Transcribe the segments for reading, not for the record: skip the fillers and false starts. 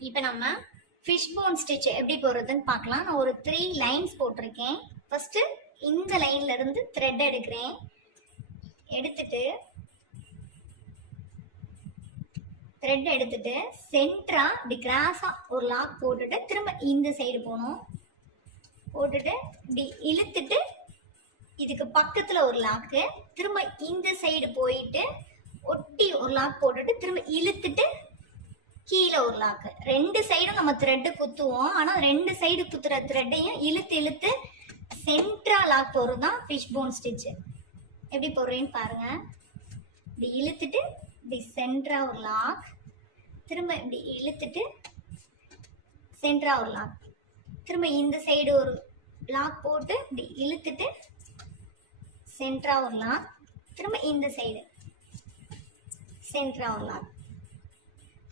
இப்போ நம்ம fish bone stitch எப்படி போடுறதுன்னு பார்க்கலாம். நான் ஒரு 3 லைன்ஸ் போட்டிருக்கேன். ஃபர்ஸ்ட் இந்த லைன்ல இருந்து த்ரெட் எடுக்கிறேன். எடுத்துட்டு சென்டரா இப்படி கிராஸா ஒரு லாக் போட்டுட்டு திரும்ப இந்த சைடு போகணும். போட்டுட்டு இப்படி இழுத்துட்டு இதுக்கு பக்கத்துல ஒரு லாக்கு, திரும்ப இந்த சைடு போயிட்டு ஒட்டி ஒரு லாக் போட்டுட்டு திரும்ப இழுத்துட்டு கீழே ஒரு லாக்கு. 2 சைடும் நம்ம த்ரெட்டு குத்துவோம். ஆனால் 2 சைடு குத்துற த்ரெட்டையும் இழுத்து இழுத்து சென்ட்ரா லாக் போடுறது தான் ஃபிஷ் போன் ஸ்டிச். எப்படி போடுறேன்னு பாருங்க. இப்படி இழுத்துட்டு இப்படி சென்ட்ரா ஒரு லாக், திரும்ப இப்படி இழுத்துட்டு சென்ட்ரா ஒரு லாக், திரும்ப இந்த சைடு ஒரு லாக் போட்டு இப்படி இழுத்துட்டு சென்ட்ரா ஒரு லாக், திரும்ப இந்த சைடு சென்ட்ரா ஒரு லாக்,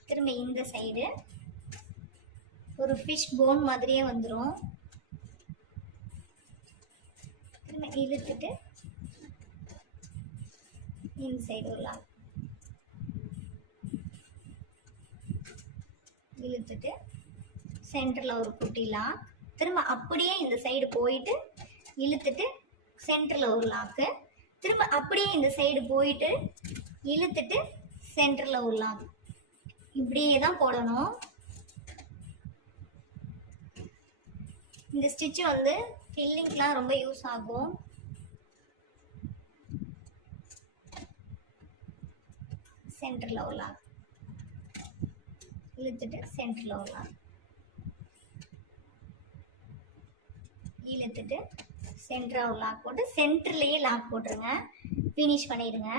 திரும்ப இந்த சைடு ஒரு ஃபிஷ் போன் மாதிரியே வந்துடும். திரும்ப இழுத்துட்டு இந்த சைடு ஒரு லாக், இழுத்துட்டு சென்டரில் ஒரு குட்டி லாக், திரும்ப அப்படியே இந்த சைடு போயிட்டு இழுத்துட்டு சென்டரில் ஒரு லாக்கு, திரும்ப அப்படியே இந்த சைடு போயிட்டு இழுத்துட்டு சென்டரில் ஒரு லாக். இப்படியே தான் போடணும். இந்த ஸ்டிச் வந்து ஃபில்லிங்க்லாம் ரொம்ப யூஸ் ஆகும். சென்டரில் ஒரு லாக், இழுத்துட்டு சென்டரில் ஒரு லாக், இழுத்துட்டு சென்டரா ஒரு லாக் போட்டு சென்டர்லேயே லாக் போட்டுருங்க. ஃபினிஷ் பண்ணிடுங்க.